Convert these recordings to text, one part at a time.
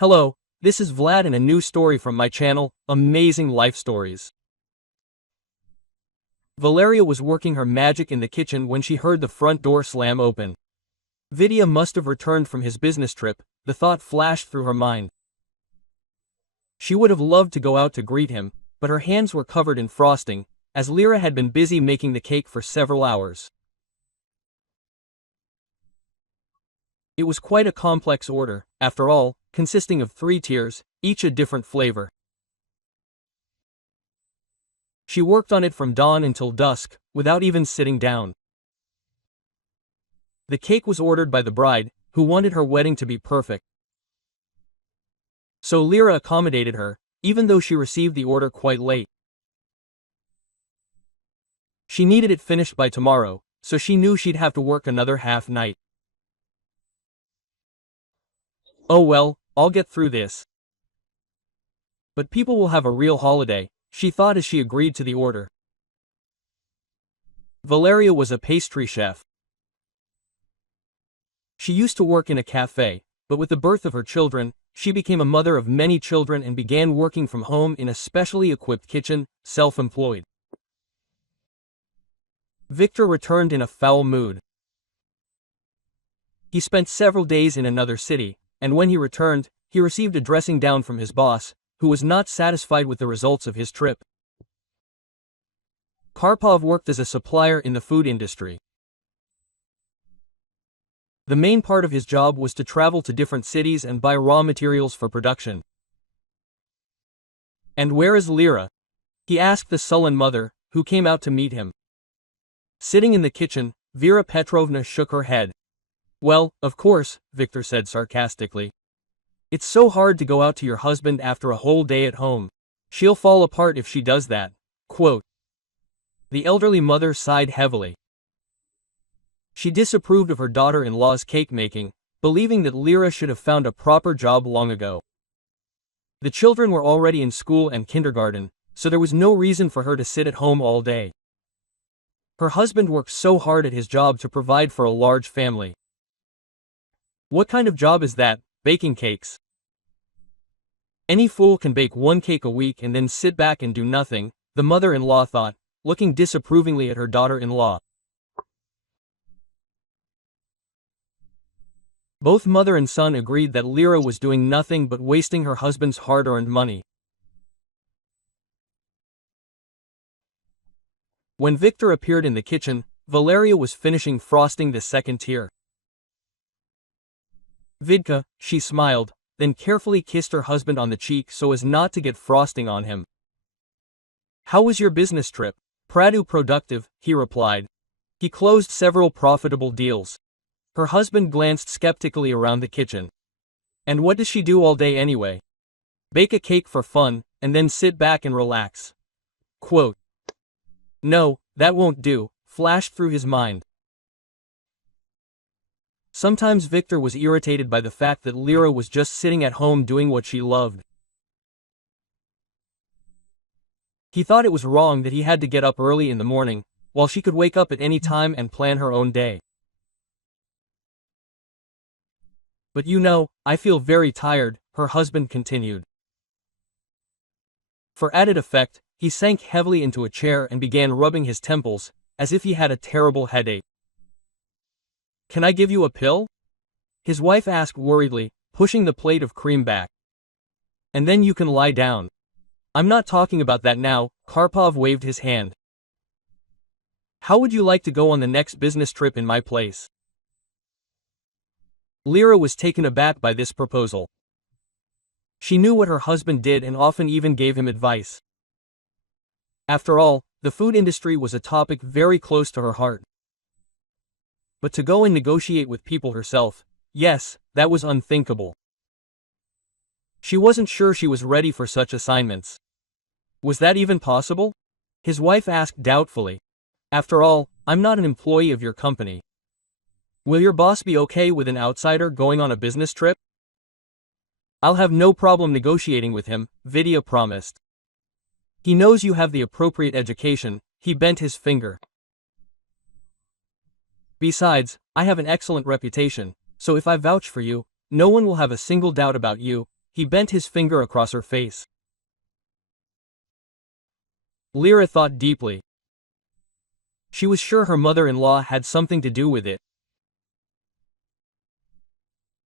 Hello, this is Vlad and a new story from my channel, Amazing Life Stories. Valeria was working her magic in the kitchen when she heard the front door slam open. Vidya must have returned from his business trip, the thought flashed through her mind. She would have loved to go out to greet him, but her hands were covered in frosting, as Lera had been busy making the cake for several hours. It was quite a complex order, after all, consisting of 3 tiers, each a different flavor. She worked on it from dawn until dusk, without even sitting down. The cake was ordered by the bride, who wanted her wedding to be perfect. So Lera accommodated her, even though she received the order quite late. She needed it finished by tomorrow, so she knew she'd have to work another half night. Oh well, I'll get through this. But people will have a real holiday, she thought as she agreed to the order. Valeria was a pastry chef. She used to work in a cafe, but with the birth of her children, she became a mother of many children and began working from home in a specially equipped kitchen, self-employed. Victor returned in a foul mood. He spent several days in another city, and when he returned, he received a dressing down from his boss, who was not satisfied with the results of his trip. Karpov worked as a supplier in the food industry. The main part of his job was to travel to different cities and buy raw materials for production. "And where is Lera?" he asked the sullen mother, who came out to meet him. Sitting in the kitchen, Vera Petrovna shook her head. "Well, of course," Victor said sarcastically. "It's so hard to go out to your husband after a whole day at home. She'll fall apart if she does that." Quote. The elderly mother sighed heavily. She disapproved of her daughter-in-law's cake making, believing that Lera should have found a proper job long ago. The children were already in school and kindergarten, so there was no reason for her to sit at home all day. Her husband worked so hard at his job to provide for a large family. What kind of job is that, baking cakes? Any fool can bake 1 cake a week and then sit back and do nothing, the mother-in-law thought, looking disapprovingly at her daughter-in-law. Both mother and son agreed that Lera was doing nothing but wasting her husband's hard-earned money. When Victor appeared in the kitchen, Valeria was finishing frosting the 2nd tier. "Vidka," she smiled, then carefully kissed her husband on the cheek so as not to get frosting on him. "How was your business trip?" "Pradu productive," he replied. He closed several profitable deals. Her husband glanced skeptically around the kitchen. "And what does she do all day anyway?" "Bake a cake for fun, and then sit back and relax." Quote. No, that won't do, flashed through his mind. Sometimes Victor was irritated by the fact that Lera was just sitting at home doing what she loved. He thought it was wrong that he had to get up early in the morning, while she could wake up at any time and plan her own day. "But you know, I feel very tired," her husband continued. For added effect, he sank heavily into a chair and began rubbing his temples, as if he had a terrible headache. "Can I give you a pill?" his wife asked worriedly, pushing the plate of cream back. "And then you can lie down." "I'm not talking about that now," Karpov waved his hand. "How would you like to go on the next business trip in my place?" Lera was taken aback by this proposal. She knew what her husband did and often even gave him advice. After all, the food industry was a topic very close to her heart. But to go and negotiate with people herself, yes, that was unthinkable. She wasn't sure she was ready for such assignments. Was that even possible? His wife asked doubtfully. "After all, I'm not an employee of your company. Will your boss be okay with an outsider going on a business trip?" "I'll have no problem negotiating with him," Vidya promised. "He knows you have the appropriate education," he bent his finger. "Besides, I have an excellent reputation, so if I vouch for you, no one will have a single doubt about you," he bent his finger across her face. Lera thought deeply. She was sure her mother-in-law had something to do with it.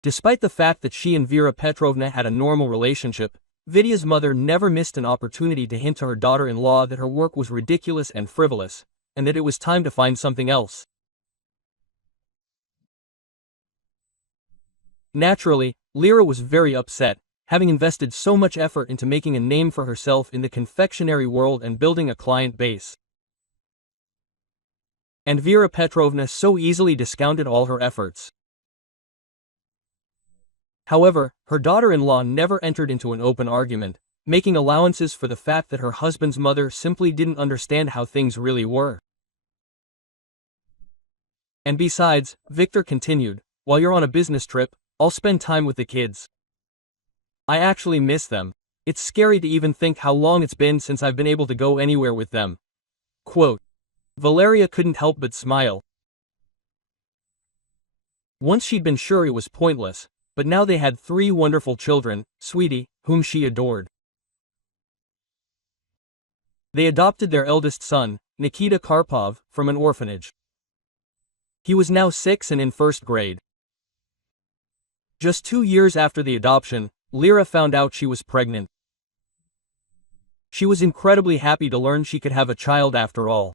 Despite the fact that she and Vera Petrovna had a normal relationship, Vidya's mother never missed an opportunity to hint to her daughter-in-law that her work was ridiculous and frivolous, and that it was time to find something else. Naturally, Lera was very upset, having invested so much effort into making a name for herself in the confectionery world and building a client base. And Vera Petrovna so easily discounted all her efforts. However, her daughter-in-law never entered into an open argument, making allowances for the fact that her husband's mother simply didn't understand how things really were. And besides, Victor continued, while you're on a business trip, I'll spend time with the kids. I actually miss them. It's scary to even think how long it's been since I've been able to go anywhere with them. Quote. Valeria couldn't help but smile. Once she'd been sure it was pointless, but now they had 3 wonderful children, Sweetie, whom she adored. They adopted their eldest son, Nikita Karpov, from an orphanage. He was now 6 and in first grade. Just 2 years after the adoption, Lera found out she was pregnant. She was incredibly happy to learn she could have a child after all.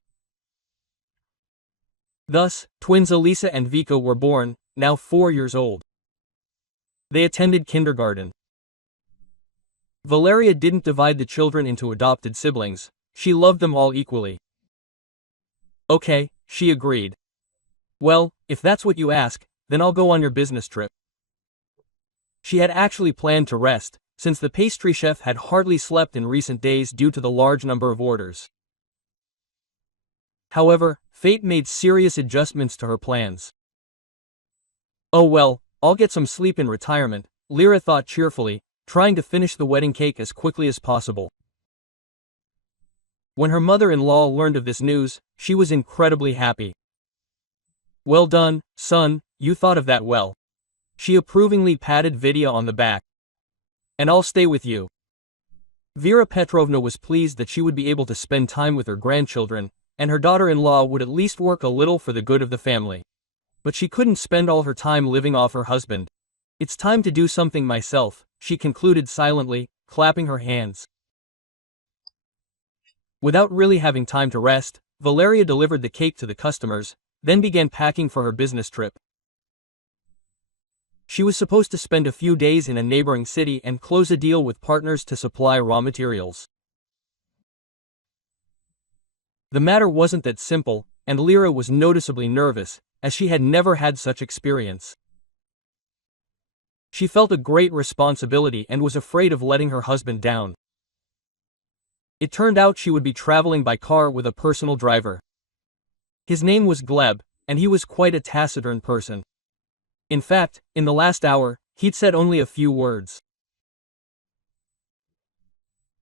Thus, twins Elisa and Vika were born, now 4 years old. They attended kindergarten. Valeria didn't divide the children into adopted siblings, she loved them all equally. Okay, she agreed. Well, if that's what you ask, then I'll go on your business trip. She had actually planned to rest, since the pastry chef had hardly slept in recent days due to the large number of orders. However, fate made serious adjustments to her plans. Oh well, I'll get some sleep in retirement, Lera thought cheerfully, trying to finish the wedding cake as quickly as possible. When her mother-in-law learned of this news, she was incredibly happy. Well done, son, you thought of that well. She approvingly patted Vidya on the back. And I'll stay with you. Vera Petrovna was pleased that she would be able to spend time with her grandchildren, and her daughter-in-law would at least work a little for the good of the family. But she couldn't spend all her time living off her husband. It's time to do something myself, she concluded silently, clapping her hands. Without really having time to rest, Valeria delivered the cake to the customers, then began packing for her business trip. She was supposed to spend a few days in a neighboring city and close a deal with partners to supply raw materials. The matter wasn't that simple, and Lera was noticeably nervous, as she had never had such experience. She felt a great responsibility and was afraid of letting her husband down. It turned out she would be traveling by car with a personal driver. His name was Gleb, and he was quite a taciturn person. In fact, in the last hour, he'd said only a few words.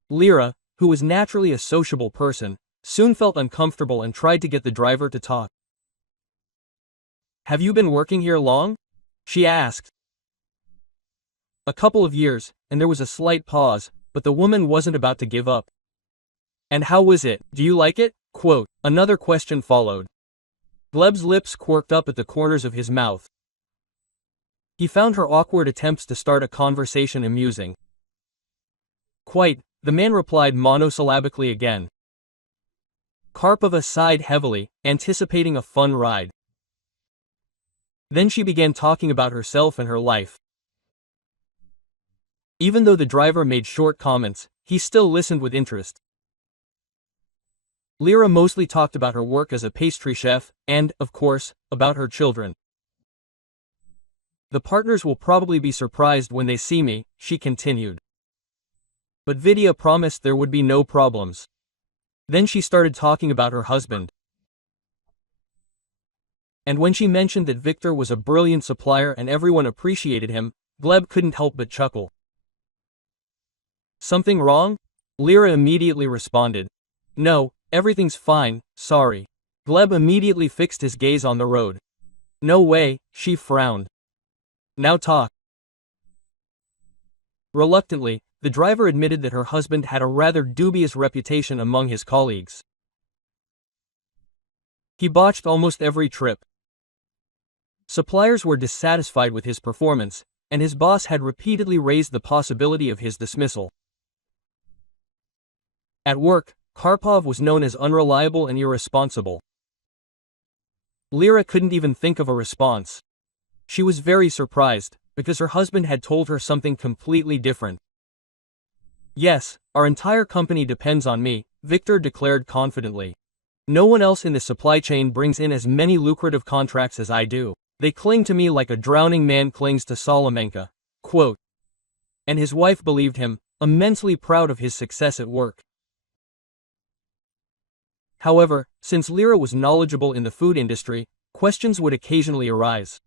Lera, who was naturally a sociable person, soon felt uncomfortable and tried to get the driver to talk. Have you been working here long? She asked. A couple of years, and there was a slight pause, but the woman wasn't about to give up. And how was it? Do you like it? Quote. Another question followed. Gleb's lips quirked up at the corners of his mouth. He found her awkward attempts to start a conversation amusing. Quite, the man replied monosyllabically again. Karpova sighed heavily, anticipating a fun ride. Then she began talking about herself and her life. Even though the driver made short comments, he still listened with interest. Lera mostly talked about her work as a pastry chef, and, of course, about her children. The partners will probably be surprised when they see me, she continued. But Vidya promised there would be no problems. Then she started talking about her husband. And when she mentioned that Victor was a brilliant supplier and everyone appreciated him, Gleb couldn't help but chuckle. Something wrong? Lera immediately responded. No, everything's fine, sorry. Gleb immediately fixed his gaze on the road. No way, she frowned. Now talk. Reluctantly, the driver admitted that her husband had a rather dubious reputation among his colleagues. He botched almost every trip. Suppliers were dissatisfied with his performance, and his boss had repeatedly raised the possibility of his dismissal. At work, Karpov was known as unreliable and irresponsible. Lera couldn't even think of a response. She was very surprised, because her husband had told her something completely different. "Yes, our entire company depends on me," Victor declared confidently. "No one else in the supply chain brings in as many lucrative contracts as I do. They cling to me like a drowning man clings to Salamanca." Quote. And his wife believed him, immensely proud of his success at work. However, since Lera was knowledgeable in the food industry, questions would occasionally arise.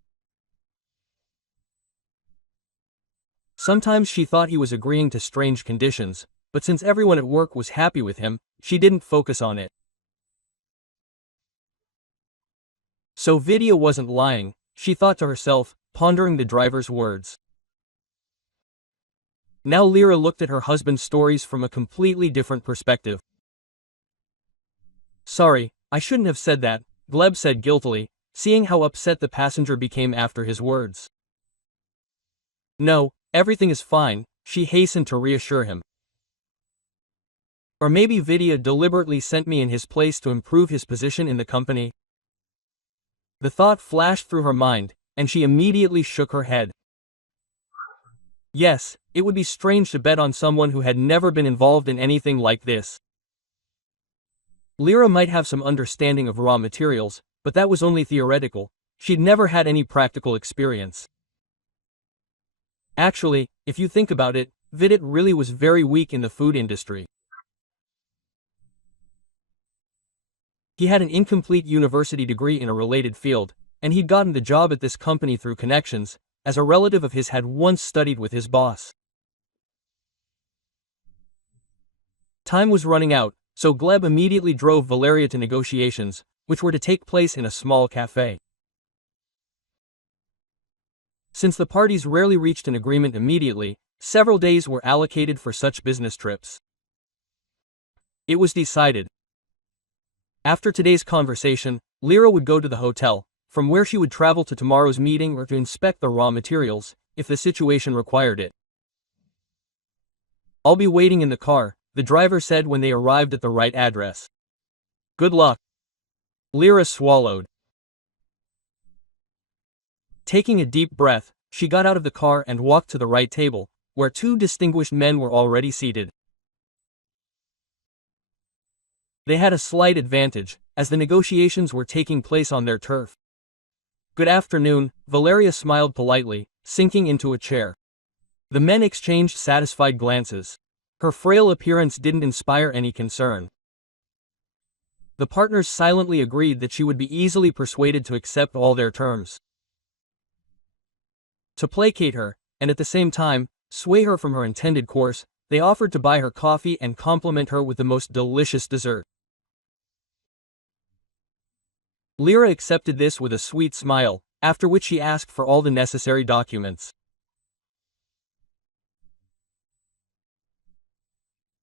Sometimes she thought he was agreeing to strange conditions, but since everyone at work was happy with him, she didn't focus on it. So Vidya wasn't lying, she thought to herself, pondering the driver's words. Now Lera looked at her husband's stories from a completely different perspective. "Sorry, I shouldn't have said that," Gleb said guiltily, seeing how upset the passenger became after his words. "No, everything is fine," she hastened to reassure him. Or maybe Vidya deliberately sent me in his place to improve his position in the company? The thought flashed through her mind, and she immediately shook her head. Yes, it would be strange to bet on someone who had never been involved in anything like this. Lera might have some understanding of raw materials, but that was only theoretical. She'd never had any practical experience. Actually, if you think about it, Vidit really was very weak in the food industry. He had an incomplete university degree in a related field, and he'd gotten the job at this company through connections, as a relative of his had once studied with his boss. Time was running out, so Gleb immediately drove Valeria to negotiations, which were to take place in a small cafe. Since the parties rarely reached an agreement immediately, several days were allocated for such business trips. It was decided. After today's conversation, Lera would go to the hotel, from where she would travel to tomorrow's meeting or to inspect the raw materials, if the situation required it. "I'll be waiting in the car," the driver said when they arrived at the right address. "Good luck." Lera swallowed. Taking a deep breath, she got out of the car and walked to the right table, where two distinguished men were already seated. They had a slight advantage, as the negotiations were taking place on their turf. "Good afternoon," Valeria smiled politely, sinking into a chair. The men exchanged satisfied glances. Her frail appearance didn't inspire any concern. The partners silently agreed that she would be easily persuaded to accept all their terms. To placate her, and at the same time, sway her from her intended course, they offered to buy her coffee and compliment her with the most delicious dessert. Lera accepted this with a sweet smile, after which she asked for all the necessary documents.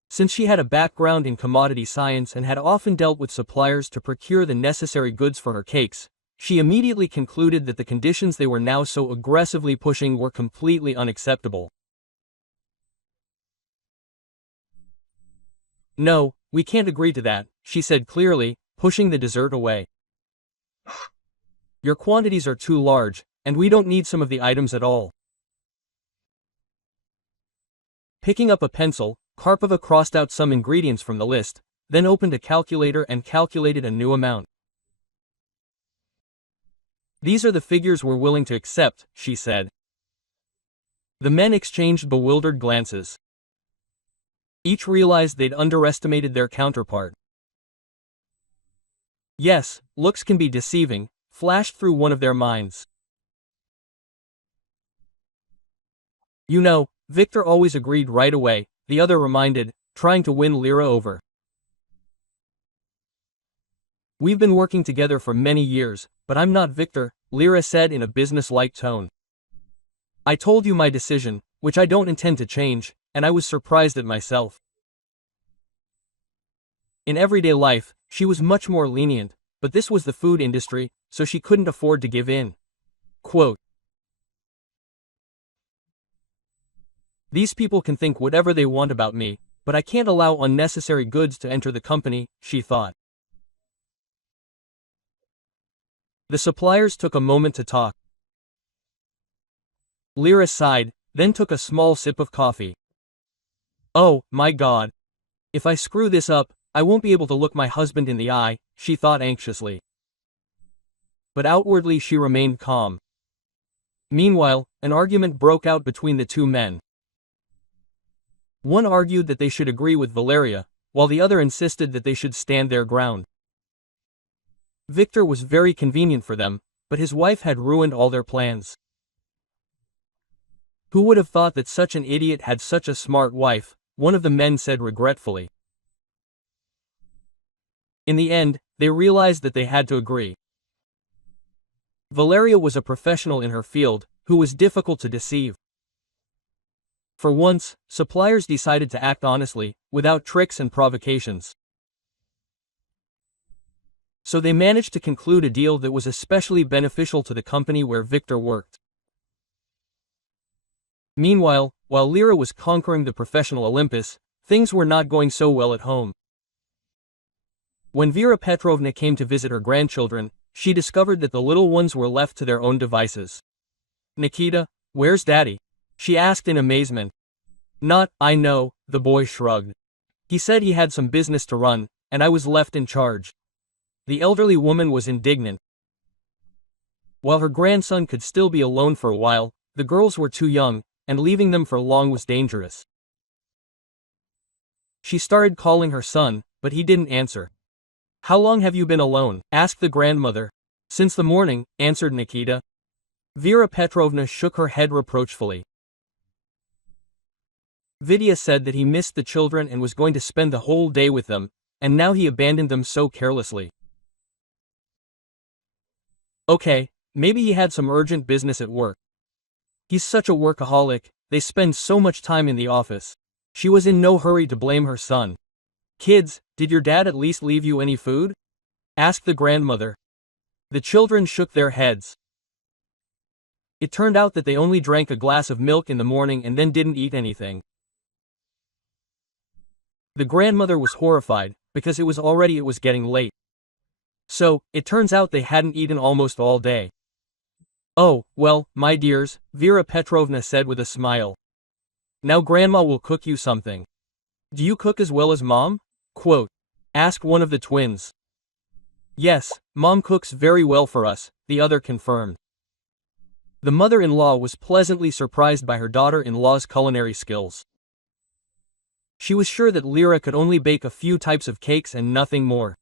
Since she had a background in commodity science and had often dealt with suppliers to procure the necessary goods for her cakes, she immediately concluded that the conditions they were now so aggressively pushing were completely unacceptable. "No, we can't agree to that," she said clearly, pushing the dessert away. "Your quantities are too large, and we don't need some of the items at all." Picking up a pencil, Karpova crossed out some ingredients from the list, then opened a calculator and calculated a new amount. "These are the figures we're willing to accept," she said. The men exchanged bewildered glances. Each realized they'd underestimated their counterpart. "Yes, looks can be deceiving," flashed through one of their minds. "You know, Victor always agreed right away," the other reminded, trying to win Lera over. "We've been working together for many years, but I'm not Victor," Lera said in a business-like tone. "I told you my decision, which I don't intend to change, and I was surprised at myself. In everyday life, she was much more lenient, but this was the food industry, so she couldn't afford to give in. Quote, "These people can think whatever they want about me, but I can't allow unnecessary goods to enter the company," she thought. The suppliers took a moment to talk. Lera sighed, then took a small sip of coffee. "Oh, my God. If I screw this up, I won't be able to look my husband in the eye," she thought anxiously. But outwardly she remained calm. Meanwhile, an argument broke out between the two men. One argued that they should agree with Valeria, while the other insisted that they should stand their ground. Victor was very convenient for them, but his wife had ruined all their plans. "Who would have thought that such an idiot had such a smart wife?" one of the men said regretfully. In the end, they realized that they had to agree. Valeria was a professional in her field, who was difficult to deceive. For once, suppliers decided to act honestly, without tricks and provocations. So they managed to conclude a deal that was especially beneficial to the company where Victor worked. Meanwhile, while Lera was conquering the professional Olympus, things were not going so well at home. When Vera Petrovna came to visit her grandchildren, she discovered that the little ones were left to their own devices. "Nikita, where's Daddy?" she asked in amazement. "Not, I know," the boy shrugged. "He said he had some business to run, and I was left in charge." The elderly woman was indignant. While her grandson could still be alone for a while, the girls were too young, and leaving them for long was dangerous. She started calling her son, but he didn't answer. "How long have you been alone?" asked the grandmother. "Since the morning," answered Nikita. Vera Petrovna shook her head reproachfully. Vidya said that he missed the children and was going to spend the whole day with them, and now he abandoned them so carelessly. Okay, maybe he had some urgent business at work. He's such a workaholic, they spend so much time in the office. She was in no hurry to blame her son. "Kids, did your dad at least leave you any food?" asked the grandmother. The children shook their heads. It turned out that they only drank a glass of milk in the morning and then didn't eat anything. The grandmother was horrified, because it was getting late. So, it turns out they hadn't eaten almost all day. "Oh, well, my dears," Vera Petrovna said with a smile. "Now Grandma will cook you something." "Do you cook as well as Mom?" Quote, asked one of the twins. "Yes, Mom cooks very well for us," the other confirmed. The mother-in-law was pleasantly surprised by her daughter-in-law's culinary skills. She was sure that Lera could only bake a few types of cakes and nothing more.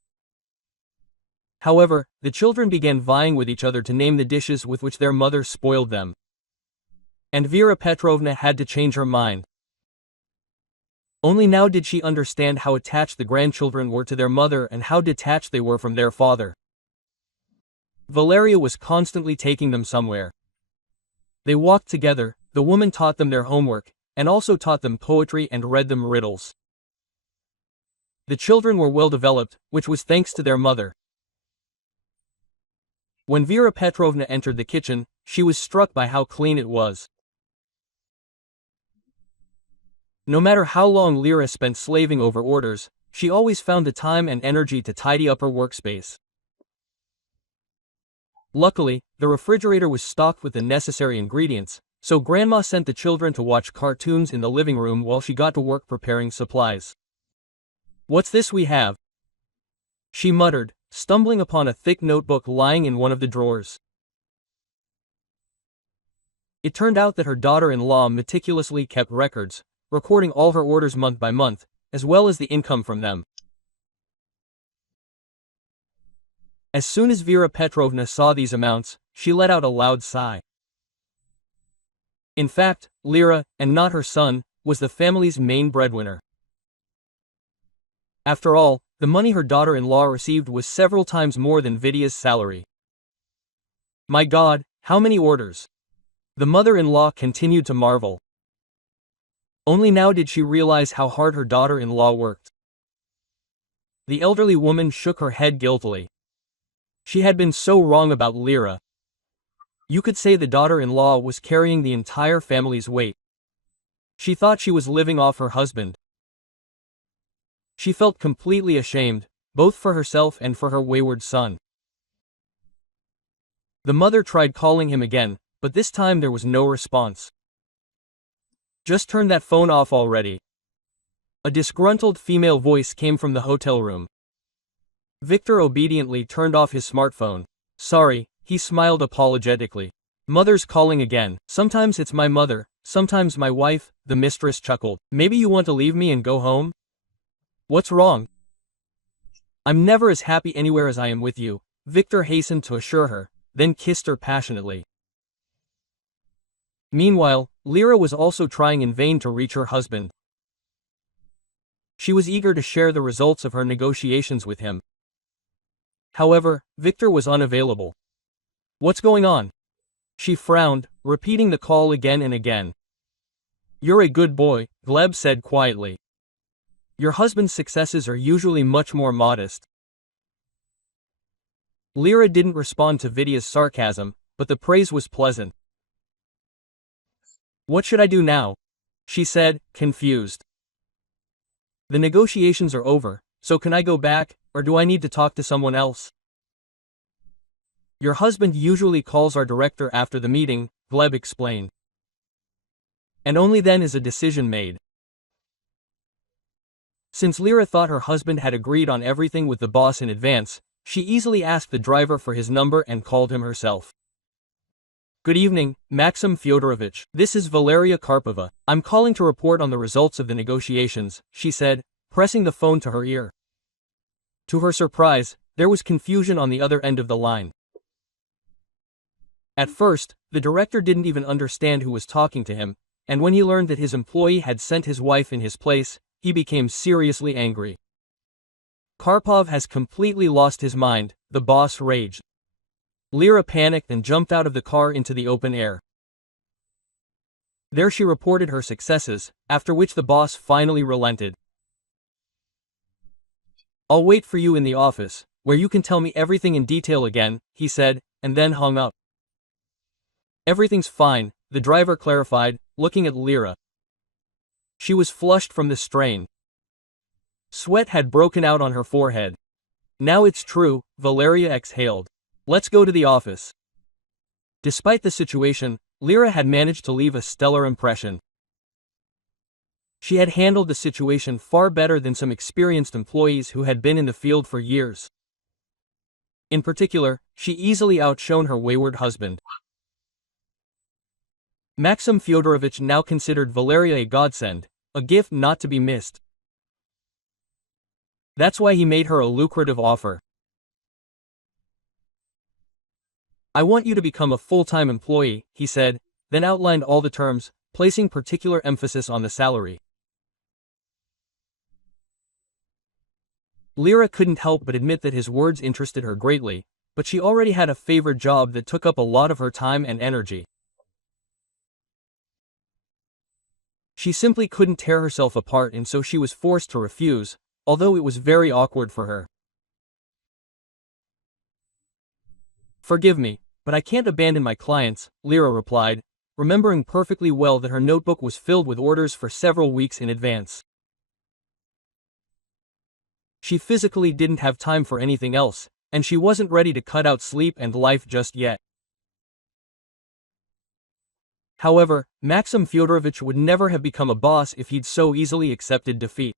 However, the children began vying with each other to name the dishes with which their mother spoiled them. And Vera Petrovna had to change her mind. Only now did she understand how attached the grandchildren were to their mother and how detached they were from their father. Valeria was constantly taking them somewhere. They walked together, the woman taught them their homework, and also taught them poetry and read them riddles. The children were well developed, which was thanks to their mother. When Vera Petrovna entered the kitchen, she was struck by how clean it was. No matter how long Lera spent slaving over orders, she always found the time and energy to tidy up her workspace. Luckily, the refrigerator was stocked with the necessary ingredients, so Grandma sent the children to watch cartoons in the living room while she got to work preparing supplies. "What's this we have?" she muttered, stumbling upon a thick notebook lying in one of the drawers. It turned out that her daughter-in-law meticulously kept records, recording all her orders month by month, as well as the income from them. As soon as Vera Petrovna saw these amounts, she let out a loud sigh. In fact, Lera, and not her son, was the family's main breadwinner. After all, the money her daughter-in-law received was several times more than Vidya's salary. "My God, how many orders!" The mother-in-law continued to marvel. Only now did she realize how hard her daughter-in-law worked. The elderly woman shook her head guiltily. She had been so wrong about Lera. You could say the daughter-in-law was carrying the entire family's weight. She thought she was living off her husband. She felt completely ashamed, both for herself and for her wayward son. The mother tried calling him again, but this time there was no response. Just turn that phone off already. A disgruntled female voice came from the hotel room. Victor obediently turned off his smartphone. Sorry, he smiled apologetically. Mother's calling again. Sometimes it's my mother, sometimes my wife, the mistress chuckled. Maybe you want to leave me and go home? What's wrong? I'm never as happy anywhere as I am with you, Victor hastened to assure her, then kissed her passionately. Meanwhile, Lera was also trying in vain to reach her husband. She was eager to share the results of her negotiations with him. However, Victor was unavailable. What's going on? She frowned, repeating the call again and again. You're a good boy, Gleb said quietly. Your husband's successes are usually much more modest. Lera didn't respond to Vidya's sarcasm, but the praise was pleasant. What should I do now? She said, confused. The negotiations are over, so can I go back, or do I need to talk to someone else? Your husband usually calls our director after the meeting, Gleb explained. And only then is a decision made. Since Lera thought her husband had agreed on everything with the boss in advance, she easily asked the driver for his number and called him herself. Good evening, Maxim Fyodorovich. This is Valeria Karpova. I'm calling to report on the results of the negotiations, she said, pressing the phone to her ear. To her surprise, there was confusion on the other end of the line. At first, the director didn't even understand who was talking to him, and when he learned that his employee had sent his wife in his place, he became seriously angry. Karpov has completely lost his mind, the boss raged. Lera panicked and jumped out of the car into the open air. There she reported her successes, after which the boss finally relented. I'll wait for you in the office, where you can tell me everything in detail again, he said, and then hung up. Everything's fine, the driver clarified, looking at Lera. She was flushed from the strain. Sweat had broken out on her forehead. Now it's true, Valeria exhaled. Let's go to the office. Despite the situation, Lera had managed to leave a stellar impression. She had handled the situation far better than some experienced employees who had been in the field for years. In particular, she easily outshone her wayward husband. Maxim Fyodorovich now considered Valeria a godsend, a gift not to be missed. That's why he made her a lucrative offer. I want you to become a full-time employee, he said, then outlined all the terms, placing particular emphasis on the salary. Lera couldn't help but admit that his words interested her greatly, but she already had a favored job that took up a lot of her time and energy. She simply couldn't tear herself apart, and so she was forced to refuse, although it was very awkward for her. Forgive me, but I can't abandon my clients, Lera replied, remembering perfectly well that her notebook was filled with orders for several weeks in advance. She physically didn't have time for anything else, and she wasn't ready to cut out sleep and life just yet. However, Maxim Fyodorovich would never have become a boss if he'd so easily accepted defeat.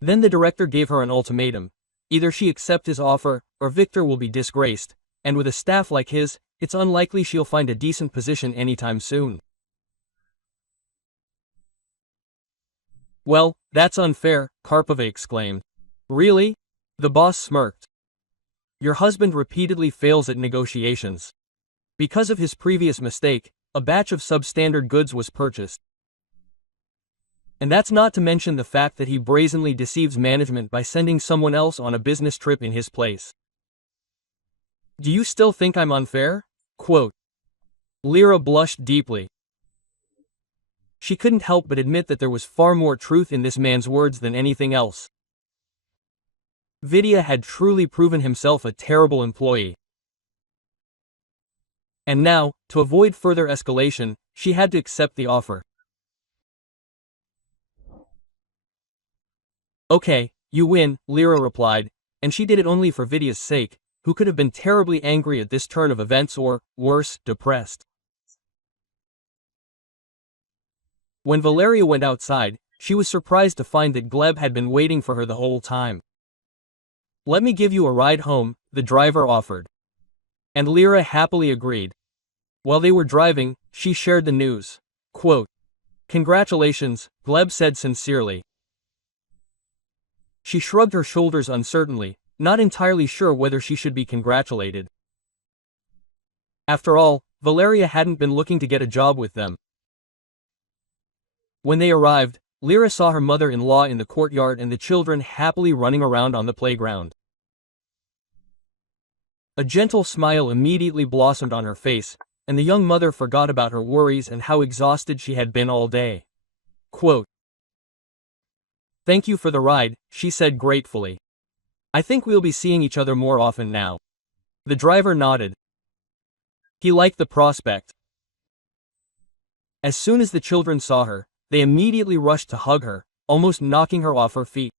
Then the director gave her an ultimatum. Either she accepts his offer, or Victor will be disgraced, and with a staff like his, it's unlikely she'll find a decent position anytime soon. Well, that's unfair, Karpova exclaimed. Really? The boss smirked. Your husband repeatedly fails at negotiations. Because of his previous mistake, a batch of substandard goods was purchased. And that's not to mention the fact that he brazenly deceives management by sending someone else on a business trip in his place. Do you still think I'm unfair? Quote. Lera blushed deeply. She couldn't help but admit that there was far more truth in this man's words than anything else. Vidya had truly proven himself a terrible employee. And now, to avoid further escalation, she had to accept the offer. Okay, you win, Lera replied, and she did it only for Vidya's sake, who could have been terribly angry at this turn of events or, worse, depressed. When Valeria went outside, she was surprised to find that Gleb had been waiting for her the whole time. Let me give you a ride home, the driver offered. And Lera happily agreed. While they were driving, she shared the news. Quote, "Congratulations," Gleb said sincerely. She shrugged her shoulders uncertainly, not entirely sure whether she should be congratulated. After all, Valeria hadn't been looking to get a job with them. When they arrived, Lera saw her mother-in-law in the courtyard and the children happily running around on the playground. A gentle smile immediately blossomed on her face, and the young mother forgot about her worries and how exhausted she had been all day. Quote, "Thank you for the ride," she said gratefully. "I think we'll be seeing each other more often now." The driver nodded. He liked the prospect. As soon as the children saw her, they immediately rushed to hug her, almost knocking her off her feet.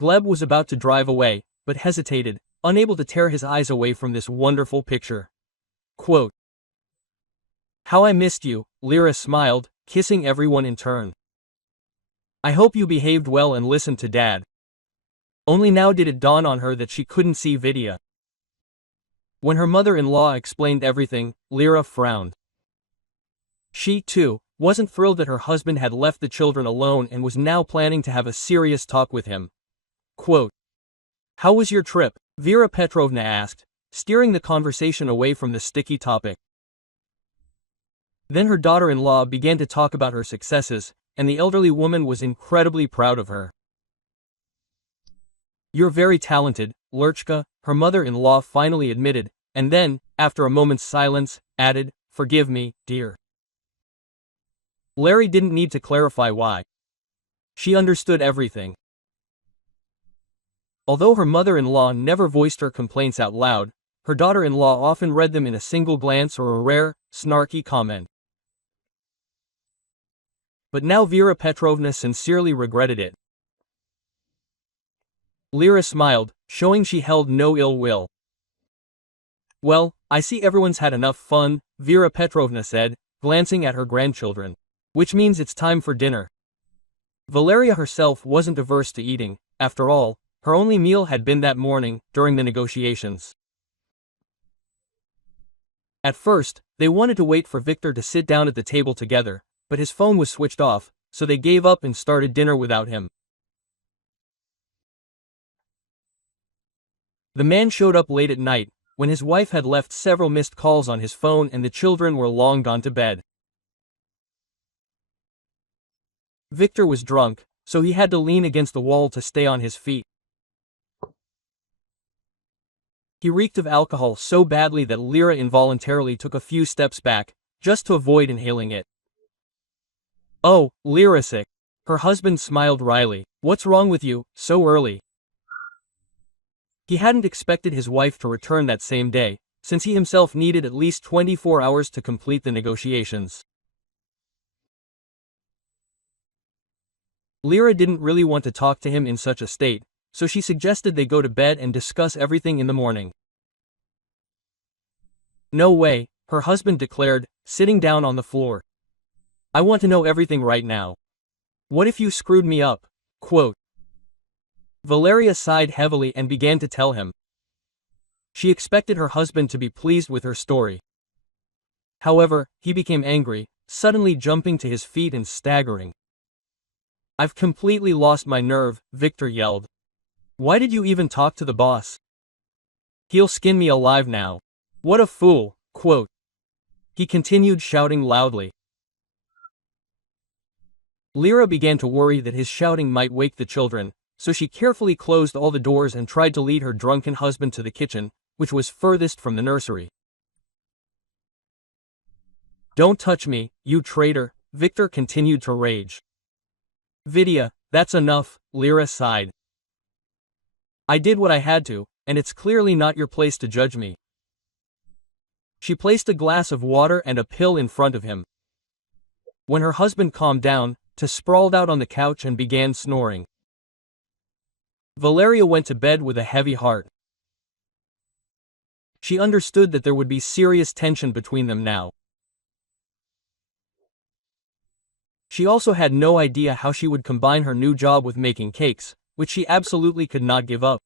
Gleb was about to drive away, but hesitated, unable to tear his eyes away from this wonderful picture. Quote, "How I missed you," Lera smiled, kissing everyone in turn. "I hope you behaved well and listened to Dad." Only now did it dawn on her that she couldn't see Vidya. When her mother-in-law explained everything, Lera frowned. She, too, wasn't thrilled that her husband had left the children alone and was now planning to have a serious talk with him. Quote, "How was your trip?" Vera Petrovna asked, steering the conversation away from the sticky topic. Then her daughter-in-law began to talk about her successes, and the elderly woman was incredibly proud of her. "You're very talented, Lurchka," her mother-in-law finally admitted, and then, after a moment's silence, added, "Forgive me, dear." Larry didn't need to clarify why. She understood everything. Although her mother-in-law never voiced her complaints out loud, her daughter-in-law often read them in a single glance or a rare, snarky comment. But now Vera Petrovna sincerely regretted it. Lera smiled, showing she held no ill will. "Well, I see everyone's had enough fun," Vera Petrovna said, glancing at her grandchildren. "Which means it's time for dinner." Valeria herself wasn't averse to eating. After all, her only meal had been that morning, during the negotiations. At first, they wanted to wait for Victor to sit down at the table together, but his phone was switched off, so they gave up and started dinner without him. The man showed up late at night, when his wife had left several missed calls on his phone and the children were long gone to bed. Victor was drunk, so he had to lean against the wall to stay on his feet. He reeked of alcohol so badly that Lera involuntarily took a few steps back, just to avoid inhaling it. "Oh, Lera sick." Her husband smiled wryly. "What's wrong with you, so early?" He hadn't expected his wife to return that same day, since he himself needed at least 24 hours to complete the negotiations. Lera didn't really want to talk to him in such a state, so she suggested they go to bed and discuss everything in the morning. "No way," her husband declared, sitting down on the floor. "I want to know everything right now. What if you screwed me up?" Quote. Valeria sighed heavily and began to tell him. She expected her husband to be pleased with her story. However, he became angry, suddenly jumping to his feet and staggering. "I've completely lost my nerve," Victor yelled. "Why did you even talk to the boss? He'll skin me alive now. What a fool." Quote. He continued shouting loudly. Lera began to worry that his shouting might wake the children, so she carefully closed all the doors and tried to lead her drunken husband to the kitchen, which was furthest from the nursery. Don't touch me, you traitor, Victor continued to rage. Vidya, that's enough, Lera sighed. I did what I had to, and it's clearly not your place to judge me. She placed a glass of water and a pill in front of him. When her husband calmed down, she sprawled out on the couch and began snoring. Valeria went to bed with a heavy heart. She understood that there would be serious tension between them now. She also had no idea how she would combine her new job with making cakes, which she absolutely could not give up.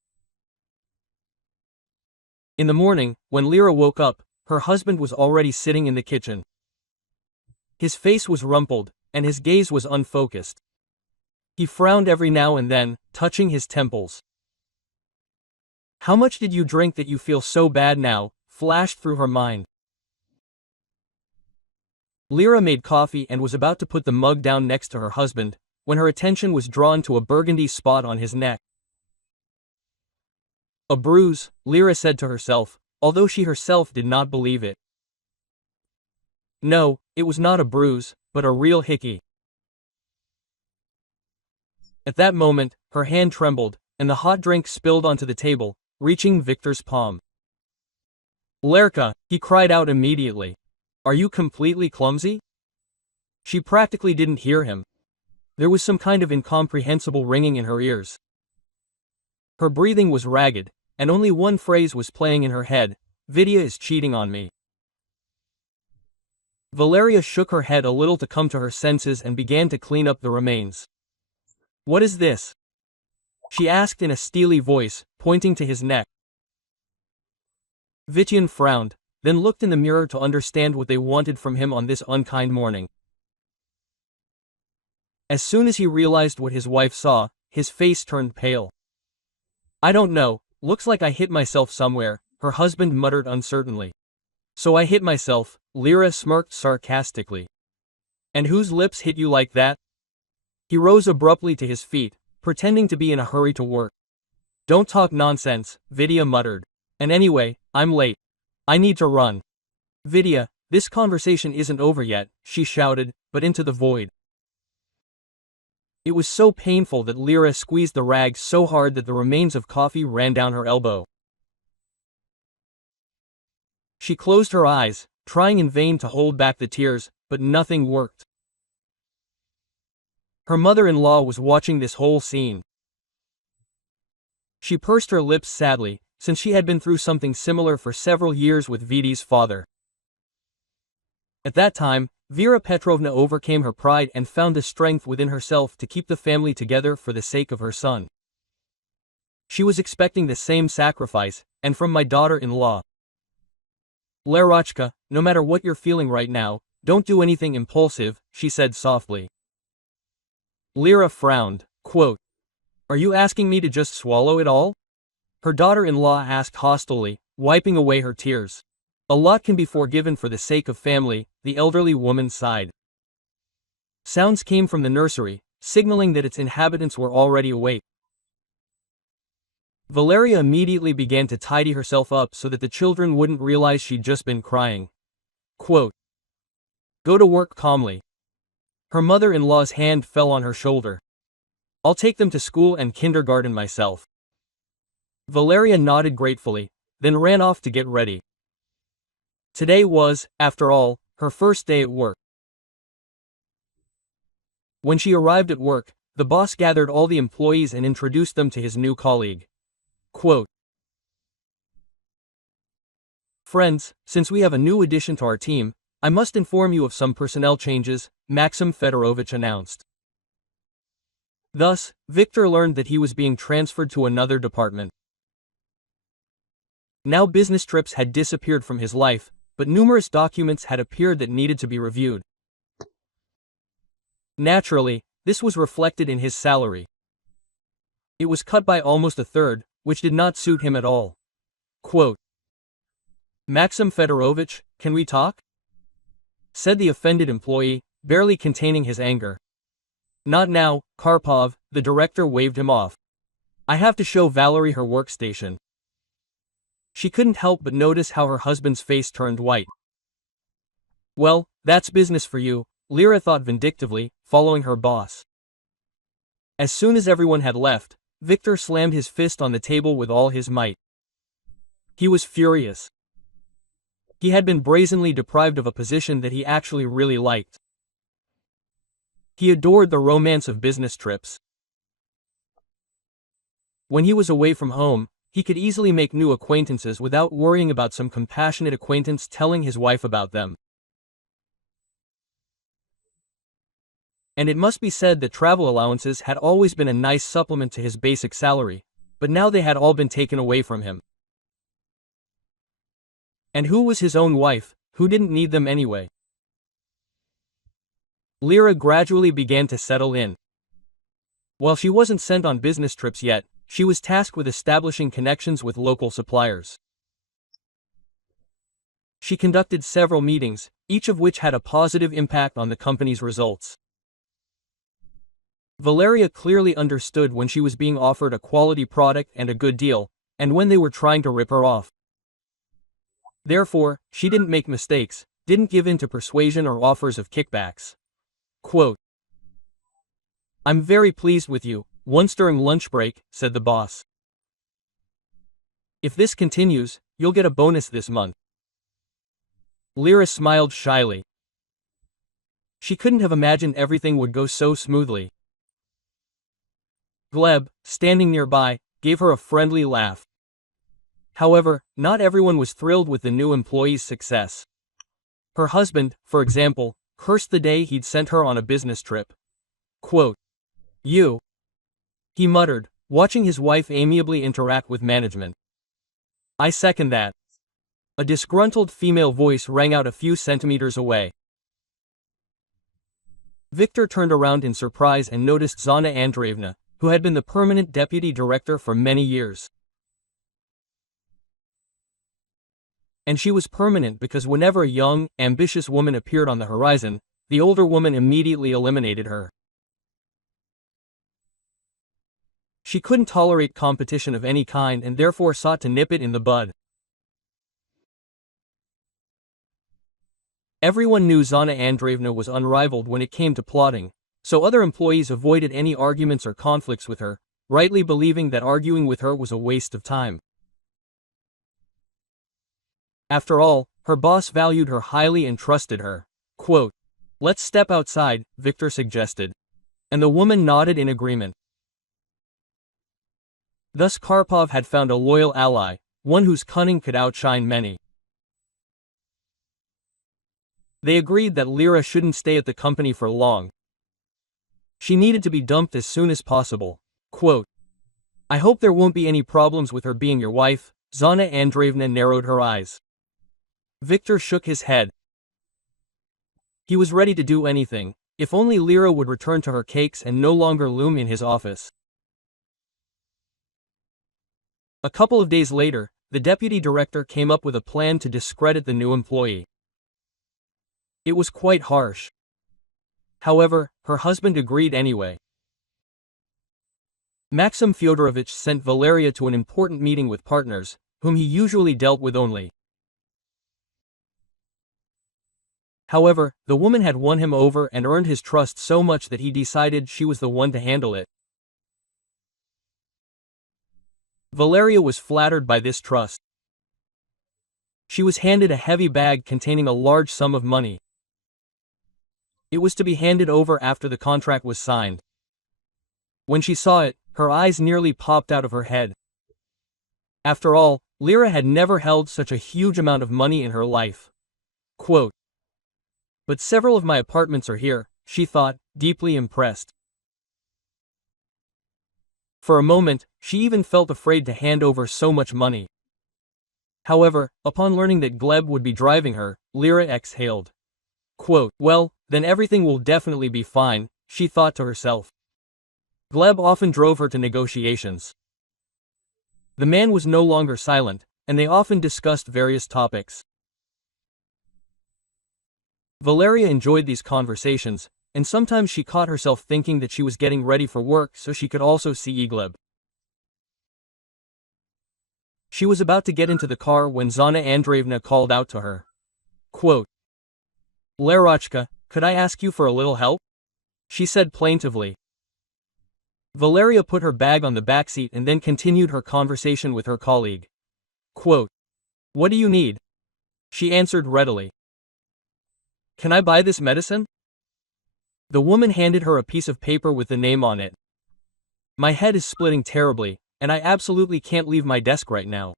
In the morning, when Lera woke up, her husband was already sitting in the kitchen. His face was rumpled, and his gaze was unfocused. He frowned every now and then, touching his temples. How much did you drink that you feel so bad now? Flashed through her mind. Lera made coffee and was about to put the mug down next to her husband, when her attention was drawn to a burgundy spot on his neck. A bruise, Lera said to herself, although she herself did not believe it. No, it was not a bruise, but a real hickey. At that moment, her hand trembled, and the hot drink spilled onto the table, reaching Victor's palm. Lerka, he cried out immediately. Are you completely clumsy? She practically didn't hear him. There was some kind of incomprehensible ringing in her ears. Her breathing was ragged, and only one phrase was playing in her head, Vidya is cheating on me. Valeria shook her head a little to come to her senses and began to clean up the remains. What is this? She asked in a steely voice, pointing to his neck. Vityan frowned, then looked in the mirror to understand what they wanted from him on this unkind morning. As soon as he realized what his wife saw, his face turned pale. I don't know, looks like I hit myself somewhere, her husband muttered uncertainly. So I hit myself, Lera smirked sarcastically. And whose lips hit you like that? He rose abruptly to his feet, pretending to be in a hurry to work. Don't talk nonsense, Vidya muttered. And anyway, I'm late. I need to run. Vidya, this conversation isn't over yet, she shouted, but into the void. It was so painful that Lera squeezed the rag so hard that the remains of coffee ran down her elbow. She closed her eyes, trying in vain to hold back the tears, but nothing worked. Her mother-in-law was watching this whole scene. She pursed her lips sadly, since she had been through something similar for several years with Vidi's father. At that time, Vera Petrovna overcame her pride and found the strength within herself to keep the family together for the sake of her son. She was expecting the same sacrifice, and from my daughter-in-law. Lerachka, no matter what you're feeling right now, don't do anything impulsive, she said softly. Lera frowned, quote, Are you asking me to just swallow it all? Her daughter-in-law asked hostilely, wiping away her tears. A lot can be forgiven for the sake of family, the elderly woman sighed. Sounds came from the nursery, signaling that its inhabitants were already awake. Valeria immediately began to tidy herself up so that the children wouldn't realize she'd just been crying. Quote, Go to work calmly. Her mother-in-law's hand fell on her shoulder. I'll take them to school and kindergarten myself. Valeria nodded gratefully, then ran off to get ready. Today was, after all, her first day at work. When she arrived at work, the boss gathered all the employees and introduced them to his new colleague. Quote, Friends, since we have a new addition to our team, I must inform you of some personnel changes, Maxim Fedorovich announced. Thus, Victor learned that he was being transferred to another department. Now business trips had disappeared from his life, but numerous documents had appeared that needed to be reviewed. Naturally, this was reflected in his salary. It was cut by almost a third, which did not suit him at all. Quote, Maxim Fedorovich, can we talk? Said the offended employee, barely containing his anger. Not now, Karpov, the director waved him off. I have to show Valerie her workstation. She couldn't help but notice how her husband's face turned white. Well, That's business for you, Lera thought vindictively, following her boss. As soon as everyone had left, Victor slammed his fist on the table with all his might. He was furious. He had been brazenly deprived of a position that he actually really liked. He adored the romance of business trips. When he was away from home, he could easily make new acquaintances without worrying about some compassionate acquaintance telling his wife about them. And it must be said that travel allowances had always been a nice supplement to his basic salary, but now they had all been taken away from him. And who was his own wife, who didn't need them anyway? Lera gradually began to settle in. While she wasn't sent on business trips yet, she was tasked with establishing connections with local suppliers. She conducted several meetings, each of which had a positive impact on the company's results. Valeria clearly understood when she was being offered a quality product and a good deal, and when they were trying to rip her off. Therefore, she didn't make mistakes, didn't give in to persuasion or offers of kickbacks. Quote, "I'm very pleased with you," once during lunch break, said the boss. "If this continues, you'll get a bonus this month." Lera smiled shyly. She couldn't have imagined everything would go so smoothly. Gleb, standing nearby, gave her a friendly laugh. However, not everyone was thrilled with the new employee's success. Her husband, for example, cursed the day he'd sent her on a business trip. Quote, "You," he muttered, watching his wife amiably interact with management. "I second that." A disgruntled female voice rang out a few centimeters away. Victor turned around in surprise and noticed Zana Andreevna, who had been the permanent deputy director for many years. And she was permanent because whenever a young, ambitious woman appeared on the horizon, the older woman immediately eliminated her. She couldn't tolerate competition of any kind and therefore sought to nip it in the bud. Everyone knew Zana Andreevna was unrivaled when it came to plotting, so other employees avoided any arguments or conflicts with her, rightly believing that arguing with her was a waste of time. After all, her boss valued her highly and trusted her. Quote, "Let's step outside," Victor suggested. And the woman nodded in agreement. Thus Karpov had found a loyal ally, one whose cunning could outshine many. They agreed that Lera shouldn't stay at the company for long. She needed to be dumped as soon as possible. Quote, "I hope there won't be any problems with her being your wife." Zana Andreevna narrowed her eyes. Victor shook his head. He was ready to do anything, if only Lera would return to her cakes and no longer loom in his office. A couple of days later, the deputy director came up with a plan to discredit the new employee. It was quite harsh. However, her husband agreed anyway. Maxim Fyodorovich sent Valeria to an important meeting with partners, whom he usually dealt with only. However, the woman had won him over and earned his trust so much that he decided she was the one to handle it. Valeria was flattered by this trust. She was handed a heavy bag containing a large sum of money. It was to be handed over after the contract was signed. When she saw it, her eyes nearly popped out of her head. After all, Lera had never held such a huge amount of money in her life. Quote, "But several of my apartments are here," she thought, deeply impressed. For a moment, she even felt afraid to hand over so much money. However, upon learning that Gleb would be driving her, Lera exhaled. Quote, "Well, then everything will definitely be fine," she thought to herself. Gleb often drove her to negotiations. The man was no longer silent, and they often discussed various topics. Valeria enjoyed these conversations, and sometimes she caught herself thinking that she was getting ready for work so she could also see Gleb. She was about to get into the car when Zana Andreevna called out to her. Quote, Lerachka, could I ask you for a little help? She said plaintively. Valeria put her bag on the backseat and then continued her conversation with her colleague. Quote, what do you need? She answered readily. Can I buy this medicine? The woman handed her a piece of paper with the name on it. My head is splitting terribly, and I absolutely can't leave my desk right now.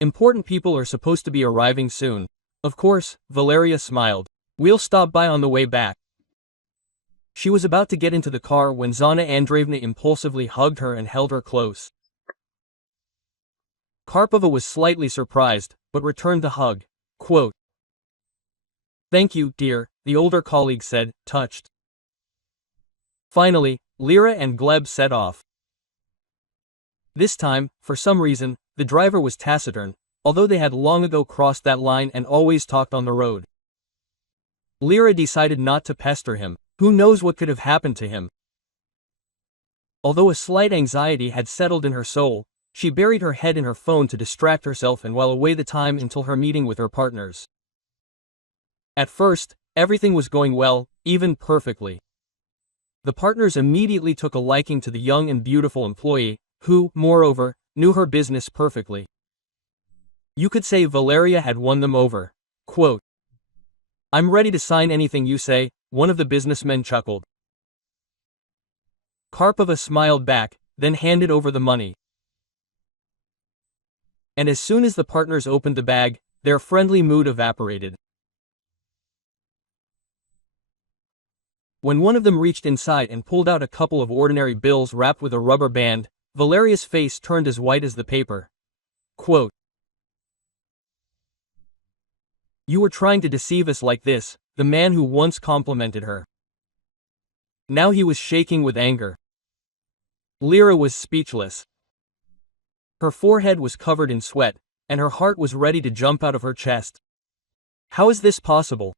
Important people are supposed to be arriving soon. Of course, Valeria smiled. We'll stop by on the way back. She was about to get into the car when Zana Andreevna impulsively hugged her and held her close. Karpova was slightly surprised, but returned the hug. Quote, thank you, dear, the older colleague said, touched. Finally, Lera and Gleb set off. This time, for some reason, the driver was taciturn, although they had long ago crossed that line and always talked on the road. Lera decided not to pester him. Who knows what could have happened to him? Although a slight anxiety had settled in her soul, she buried her head in her phone to distract herself and while away the time until her meeting with her partners. At first, everything was going well, even perfectly. The partners immediately took a liking to the young and beautiful employee, who, moreover, knew her business perfectly. You could say Valeria had won them over. Quote, I'm ready to sign anything you say, one of the businessmen chuckled. Karpova smiled back, then handed over the money. And as soon as the partners opened the bag, their friendly mood evaporated. When one of them reached inside and pulled out a couple of ordinary bills wrapped with a rubber band, Valeria's face turned as white as the paper. Quote, you were trying to deceive us like this, the man who once complimented her. Now he was shaking with anger. Lera was speechless. Her forehead was covered in sweat, and her heart was ready to jump out of her chest. How is this possible?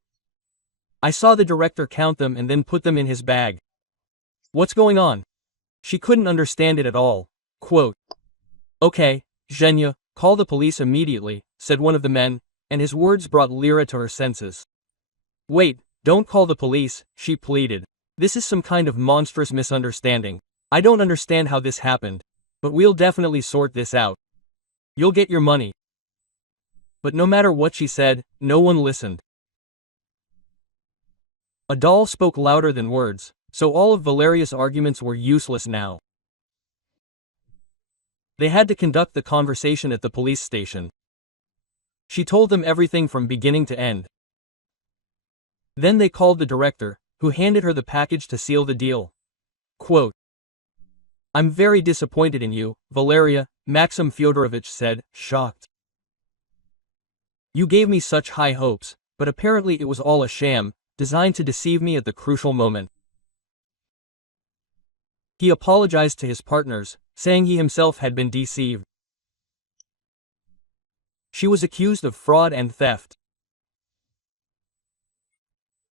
I saw the director count them and then put them in his bag. What's going on? She couldn't understand it at all. Quote, okay, Zhenya, call the police immediately, said one of the men, and his words brought Lera to her senses. Wait, don't call the police, she pleaded. This is some kind of monstrous misunderstanding. I don't understand how this happened, but we'll definitely sort this out. You'll get your money. But no matter what she said, no one listened. A doll spoke louder than words, so all of Valeria's arguments were useless now. They had to conduct the conversation at the police station. She told them everything from beginning to end. Then they called the director, who handed her the package to seal the deal. Quote, I'm very disappointed in you, Valeria, Maxim Fyodorovich said, shocked. You gave me such high hopes, but apparently it was all a sham, designed to deceive me at the crucial moment. He apologized to his partners, saying he himself had been deceived. She was accused of fraud and theft.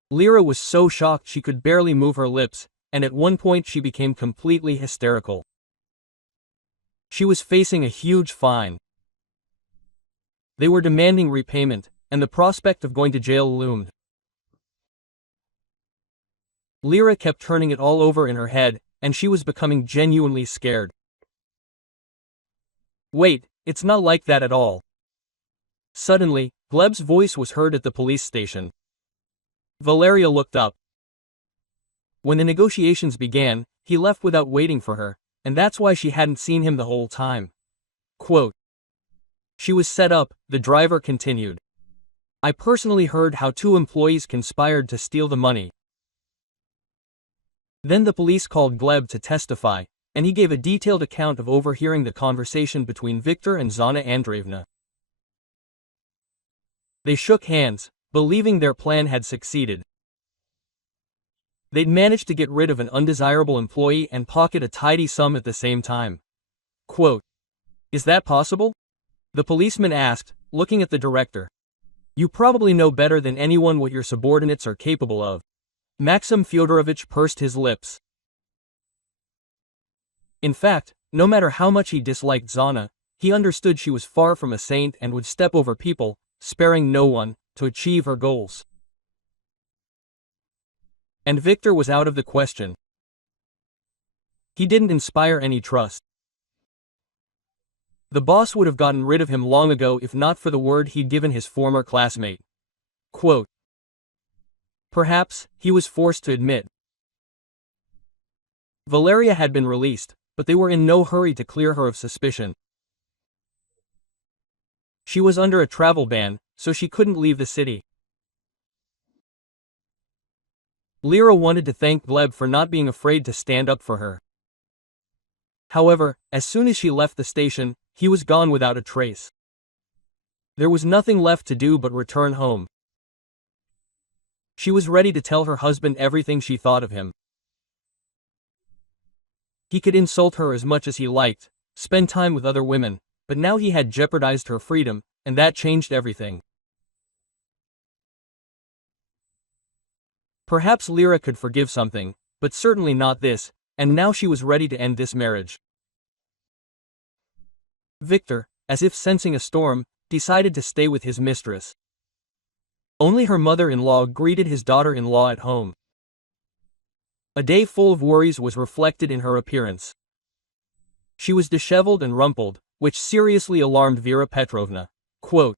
Lera was so shocked she could barely move her lips, and at one point she became completely hysterical. She was facing a huge fine. They were demanding repayment, and the prospect of going to jail loomed. Lera kept turning it all over in her head, and she was becoming genuinely scared. Wait, it's not like that at all. Suddenly, Gleb's voice was heard at the police station. Valeria looked up. When the negotiations began, he left without waiting for her, and that's why she hadn't seen him the whole time. Quote, she was set up, the driver continued. I personally heard how 2 employees conspired to steal the money. Then the police called Gleb to testify, and he gave a detailed account of overhearing the conversation between Viktor and Zana Andreevna. They shook hands, believing their plan had succeeded. They'd managed to get rid of an undesirable employee and pocket a tidy sum at the same time. Quote, is that possible? The policeman asked, looking at the director. You probably know better than anyone what your subordinates are capable of. Maxim Fyodorovich pursed his lips. In fact, no matter how much he disliked Zana, he understood she was far from a saint and would step over people, sparing no one, to achieve her goals. And Victor was out of the question. He didn't inspire any trust. The boss would have gotten rid of him long ago if not for the word he'd given his former classmate. Quote. Perhaps, he was forced to admit. Valeria had been released, but they were in no hurry to clear her of suspicion. She was under a travel ban, so she couldn't leave the city. Lera wanted to thank Gleb for not being afraid to stand up for her. However, as soon as she left the station, he was gone without a trace. There was nothing left to do but return home. She was ready to tell her husband everything she thought of him. He could insult her as much as he liked, spend time with other women, but now he had jeopardized her freedom, and that changed everything. Perhaps Lera could forgive something, but certainly not this, and now she was ready to end this marriage. Victor, as if sensing a storm, decided to stay with his mistress. Only her mother-in-law greeted his daughter-in-law at home. A day full of worries was reflected in her appearance. She was disheveled and rumpled, which seriously alarmed Vera Petrovna. Quote,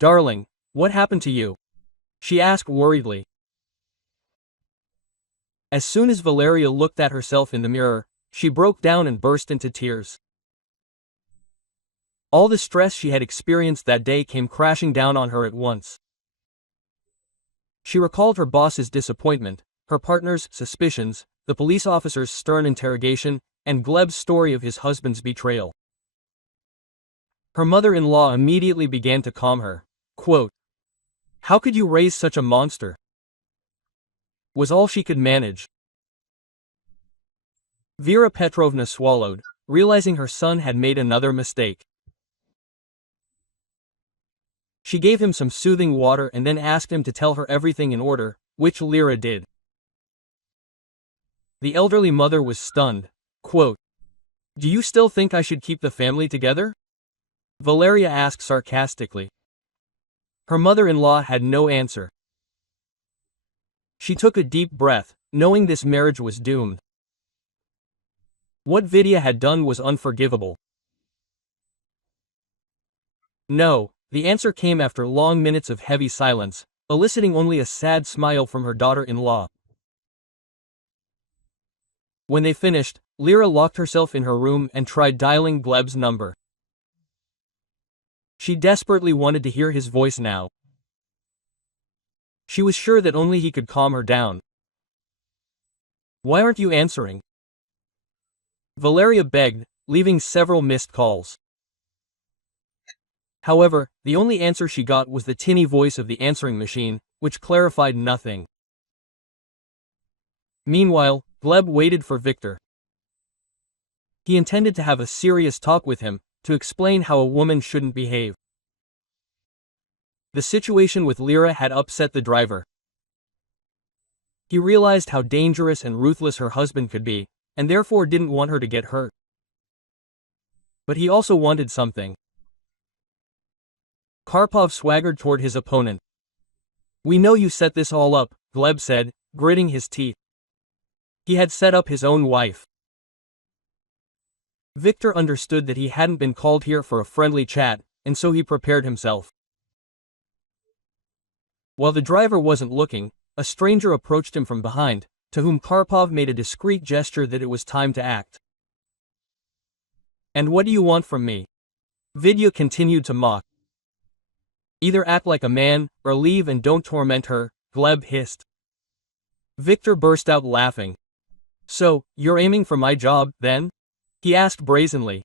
"Darling, what happened to you?" she asked worriedly. As soon as Valeria looked at herself in the mirror, she broke down and burst into tears. All the stress she had experienced that day came crashing down on her at once. She recalled her boss's disappointment, her partner's suspicions, the police officer's stern interrogation, and Gleb's story of his husband's betrayal. Her mother-in-law immediately began to calm her. Quote, "How could you raise such a monster?" was all she could manage. Vera Petrovna swallowed, realizing her son had made another mistake. She gave him some soothing water and then asked him to tell her everything in order, which Lera did. The elderly mother was stunned. Quote, "Do you still think I should keep the family together?" Valeria asked sarcastically. Her mother-in-law had no answer. She took a deep breath, knowing this marriage was doomed. What Vidya had done was unforgivable. No, the answer came after long minutes of heavy silence, eliciting only a sad smile from her daughter-in-law. When they finished, Lera locked herself in her room and tried dialing Gleb's number. She desperately wanted to hear his voice now. She was sure that only he could calm her down. "Why aren't you answering?" Valeria begged, leaving several missed calls. However, the only answer she got was the tinny voice of the answering machine, which clarified nothing. Meanwhile, Gleb waited for Victor. He intended to have a serious talk with him, to explain how a woman shouldn't behave. The situation with Lera had upset the driver. He realized how dangerous and ruthless her husband could be, and therefore didn't want her to get hurt. But he also wanted something. Karpov swaggered toward his opponent. "We know you set this all up," Gleb said, gritting his teeth. He had set up his own wife. Victor understood that he hadn't been called here for a friendly chat, and so he prepared himself. While the driver wasn't looking, a stranger approached him from behind, to whom Karpov made a discreet gesture that it was time to act. "And what do you want from me?" Vidya continued to mock. "Either act like a man, or leave and don't torment her," Gleb hissed. Victor burst out laughing. "So, you're aiming for my job, then?" he asked brazenly.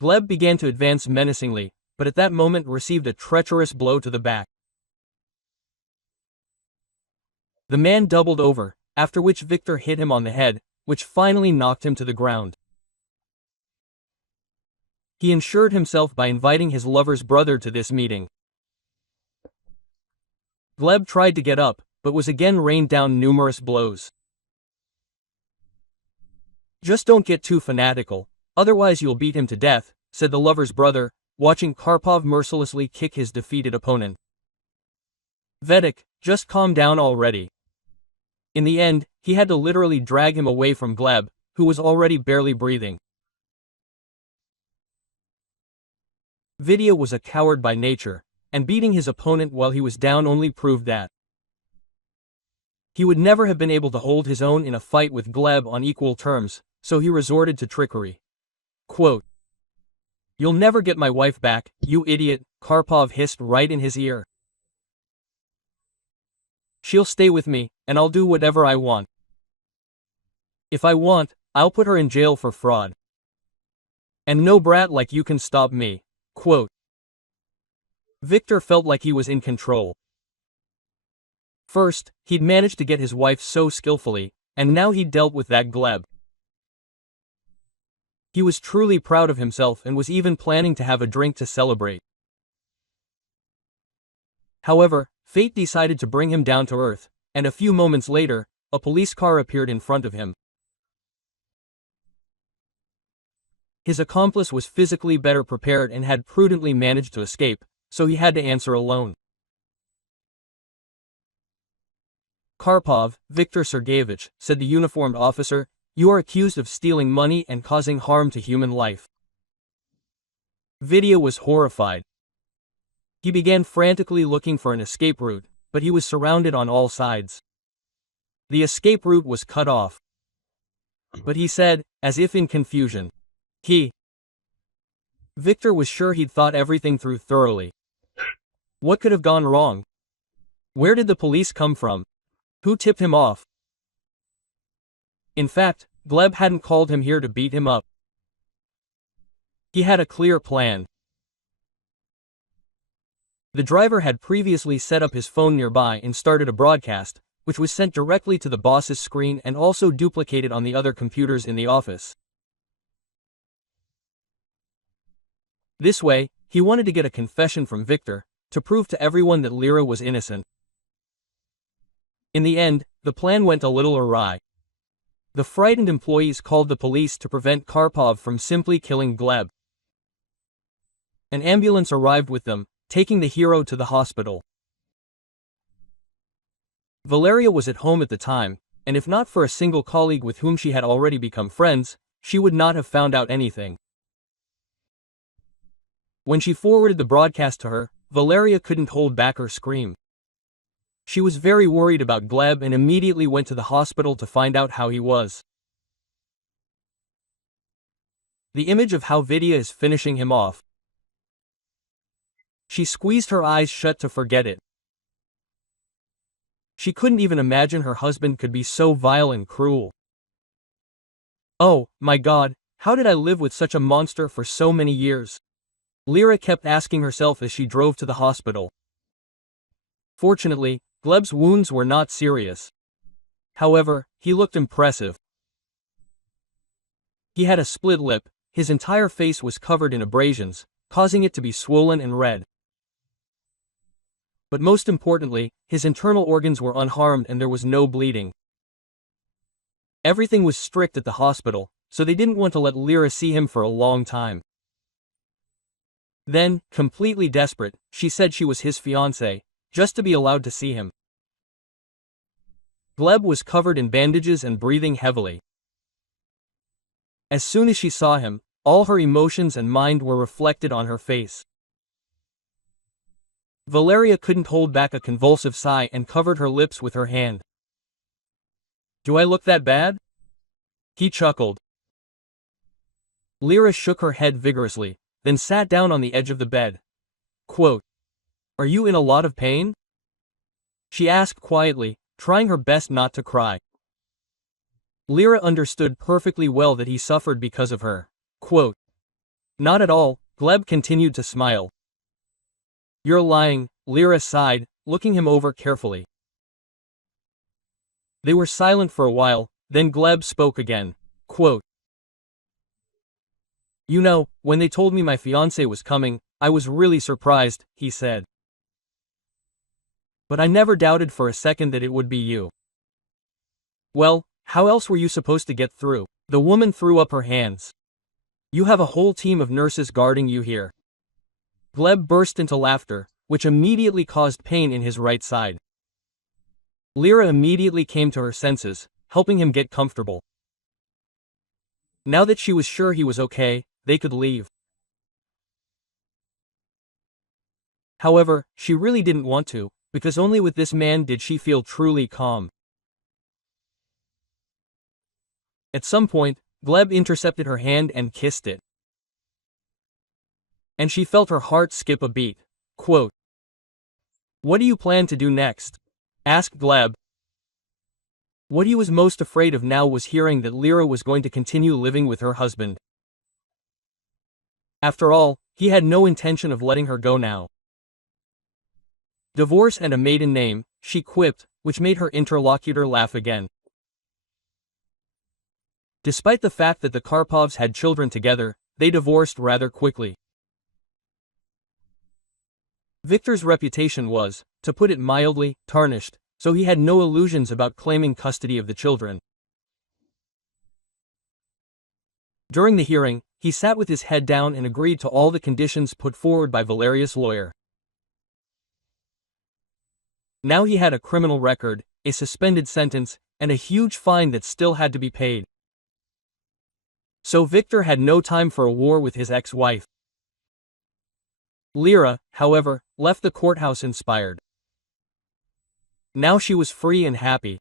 Gleb began to advance menacingly, but at that moment received a treacherous blow to the back. The man doubled over, after which Victor hit him on the head, which finally knocked him to the ground. He ensured himself by inviting his lover's brother to this meeting. Gleb tried to get up, but was again rained down numerous blows. "Just don't get too fanatical, otherwise you'll beat him to death," said the lover's brother, watching Karpov mercilessly kick his defeated opponent. "Vedik, just calm down already. In the end, he had to literally drag him away from Gleb, who was already barely breathing. Vidya was a coward by nature, and beating his opponent while he was down only proved that he would never have been able to hold his own in a fight with Gleb on equal terms, so he resorted to trickery. Quote, "You'll never get my wife back, you idiot," Karpov hissed right in his ear. "She'll stay with me, and I'll do whatever I want. If I want, I'll put her in jail for fraud. And no brat like you can stop me." Quote. Victor felt like he was in control. First, he'd managed to get his wife so skillfully, and now he'd dealt with that Gleb. He was truly proud of himself and was even planning to have a drink to celebrate. However, fate decided to bring him down to earth, and a few moments later, a police car appeared in front of him. His accomplice was physically better prepared and had prudently managed to escape, so he had to answer alone. "Karpov, Viktor Sergeyevich," said the uniformed officer, "you are accused of stealing money and causing harm to human life." Vidya was horrified. He began frantically looking for an escape route, but he was surrounded on all sides. The escape route was cut off. But he said, as if in confusion, Victor was sure he'd thought everything through thoroughly. What could have gone wrong? Where did the police come from? Who tipped him off? In fact, Gleb hadn't called him here to beat him up. He had a clear plan. The driver had previously set up his phone nearby and started a broadcast, which was sent directly to the boss's screen and also duplicated on the other computers in the office. This way, he wanted to get a confession from Victor, to prove to everyone that Lera was innocent. In the end, the plan went a little awry. The frightened employees called the police to prevent Karpov from simply killing Gleb. An ambulance arrived with them, taking the hero to the hospital. Valeria was at home at the time, and if not for a single colleague with whom she had already become friends, she would not have found out anything. When she forwarded the broadcast to her, Valeria couldn't hold back her scream. She was very worried about Gleb and immediately went to the hospital to find out how he was. The image of how Vidya is finishing him off. She squeezed her eyes shut to forget it. She couldn't even imagine her husband could be so vile and cruel. Oh, my God, how did I live with such a monster for so many years? Lera kept asking herself as she drove to the hospital. Fortunately, Gleb's wounds were not serious. However, he looked impressive. He had a split lip, his entire face was covered in abrasions, causing it to be swollen and red. But most importantly, his internal organs were unharmed and there was no bleeding. Everything was strict at the hospital, so they didn't want to let Lera see him for a long time. Then, completely desperate, she said she was his fiancée, just to be allowed to see him. Gleb was covered in bandages and breathing heavily. As soon as she saw him, all her emotions and mind were reflected on her face. Valeria couldn't hold back a convulsive sigh and covered her lips with her hand. "Do I look that bad?" He chuckled. Lera shook her head vigorously, then sat down on the edge of the bed. Quote, "Are you in a lot of pain?" she asked quietly, trying her best not to cry. Lera understood perfectly well that he suffered because of her. Quote, "Not at all," Gleb continued to smile. "You're lying," Lera sighed, looking him over carefully. They were silent for a while, then Gleb spoke again. Quote, "You know, when they told me my fiancé was coming, I was really surprised," he said. "But I never doubted for a second that it would be you." "Well, how else were you supposed to get through?" The woman threw up her hands. "You have a whole team of nurses guarding you here." Gleb burst into laughter, which immediately caused pain in his right side. Lera immediately came to her senses, helping him get comfortable. Now that she was sure he was okay, they could leave. However, she really didn't want to, because only with this man did she feel truly calm. At some point, Gleb intercepted her hand and kissed it. And she felt her heart skip a beat. Quote, "What do you plan to do next?" asked Gleb. What he was most afraid of now was hearing that Lera was going to continue living with her husband. After all, he had no intention of letting her go now. Divorce and a maiden name, she quipped, which made her interlocutor laugh again. Despite the fact that the Karpovs had children together, they divorced rather quickly. Victor's reputation was, to put it mildly, tarnished, so he had no illusions about claiming custody of the children. During the hearing, he sat with his head down and agreed to all the conditions put forward by Valeria's lawyer. Now he had a criminal record, a suspended sentence, and a huge fine that still had to be paid. So Victor had no time for a war with his ex-wife. Lera, however, left the courthouse inspired. Now she was free and happy.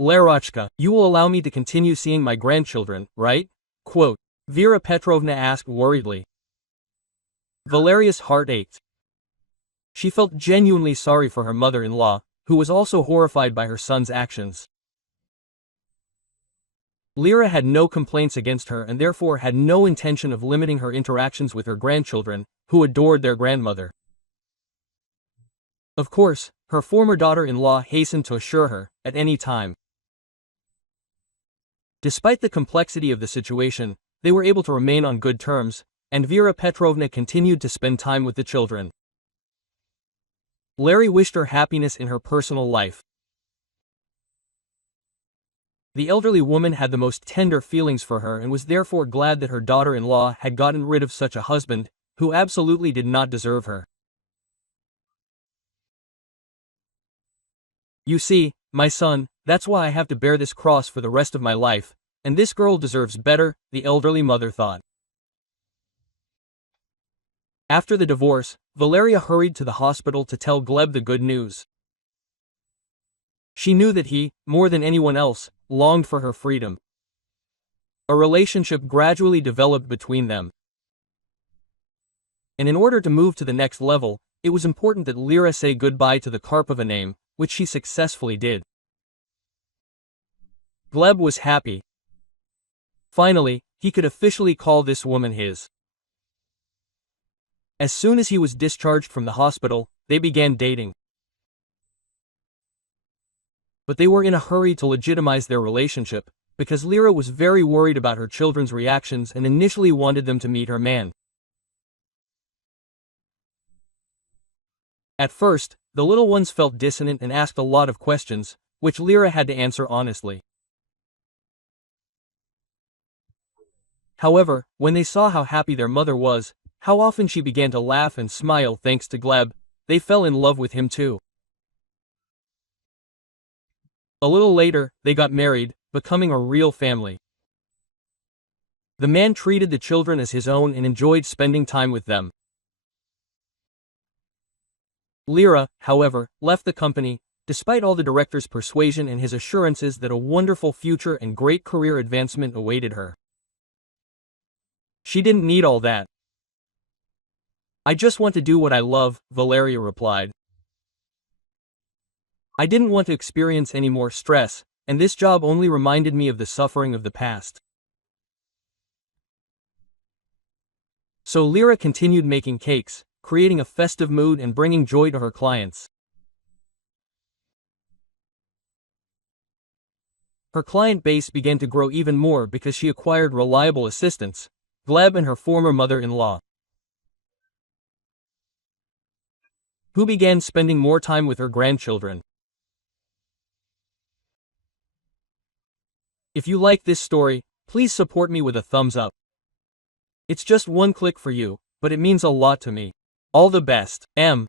"Lerochka, you will allow me to continue seeing my grandchildren, right?" Quote, Vera Petrovna asked worriedly. Valeria's heart ached. She felt genuinely sorry for her mother-in-law, who was also horrified by her son's actions. Lera had no complaints against her and therefore had no intention of limiting her interactions with her grandchildren, who adored their grandmother. Of course, her former daughter-in-law hastened to assure her, at any time. Despite the complexity of the situation, they were able to remain on good terms, and Vera Petrovna continued to spend time with the children. Larry wished her happiness in her personal life. The elderly woman had the most tender feelings for her and was therefore glad that her daughter-in-law had gotten rid of such a husband, who absolutely did not deserve her. "You see, my son, that's why I have to bear this cross for the rest of my life, and this girl deserves better," the elderly mother thought. After the divorce, Valeria hurried to the hospital to tell Gleb the good news. She knew that he, more than anyone else, longed for her freedom. A relationship gradually developed between them. And in order to move to the next level, it was important that Lera say goodbye to the Karpova name, which she successfully did. Gleb was happy. Finally, he could officially call this woman his. As soon as he was discharged from the hospital, they began dating. But they were in a hurry to legitimize their relationship, because Lera was very worried about her children's reactions and initially wanted them to meet her man. At first, the little ones felt dissonant and asked a lot of questions, which Lera had to answer honestly. However, when they saw how happy their mother was, how often she began to laugh and smile thanks to Gleb, they fell in love with him too. A little later, they got married, becoming a real family. The man treated the children as his own and enjoyed spending time with them. Lera, however, left the company, despite all the director's persuasion and his assurances that a wonderful future and great career advancement awaited her. She didn't need all that. "I just want to do what I love," Valeria replied. "I didn't want to experience any more stress, and this job only reminded me of the suffering of the past." So Lera continued making cakes, creating a festive mood and bringing joy to her clients. Her client base began to grow even more because she acquired reliable assistants, Gleb and her former mother-in-law, who began spending more time with her grandchildren. If you like this story, please support me with a thumbs up. It's just one click for you, but it means a lot to me. All the best, M.